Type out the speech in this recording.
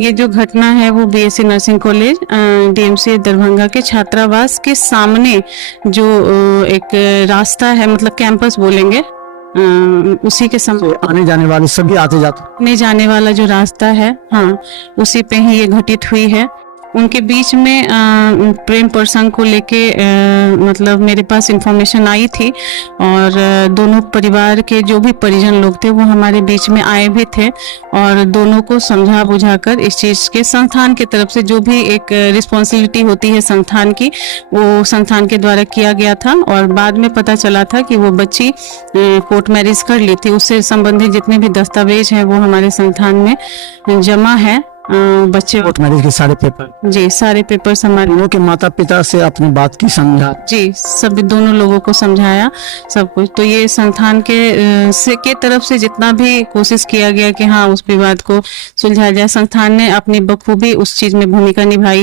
ये जो घटना है वो BSc nursing college DMC Darbhanga के छात्रावास के सामने जो एक रास्ता है, मतलब कैंपस बोलेंगे, उसी के सामने आने जाने वाले सभी आते जाते आने जाने वाला जो रास्ता है, हाँ, उसी पे ही ये घटित हुई है। उनके बीच में प्रेम प्रसंग को लेके मतलब मेरे पास इंफॉर्मेशन आई थी, और दोनों परिवार के जो भी परिजन लोग थे वो हमारे बीच में आए भी थे, और दोनों को समझा बुझाकर इस चीज़ के संस्थान की तरफ से जो भी एक रिस्पॉन्सिबिलिटी होती है संस्थान की, वो संस्थान के द्वारा किया गया था। और बाद में पता चला था कि वो बच्ची कोर्ट मैरिज कर ली थी, उससे संबंधित जितने भी दस्तावेज हैं वो हमारे संस्थान में जमा है। बच्चे कोर्ट मैरिज के सारे पेपर, जी, सारे पेपर्स हमारे। दोनों के माता पिता से आपने बात की, समझा? जी, सभी दोनों लोगों को समझाया सब कुछ। तो ये संस्थान के तरफ से जितना भी कोशिश किया गया कि हाँ उस विवाद को सुलझाया जाए, संस्थान ने अपनी बखूबी उस चीज में भूमिका निभाई।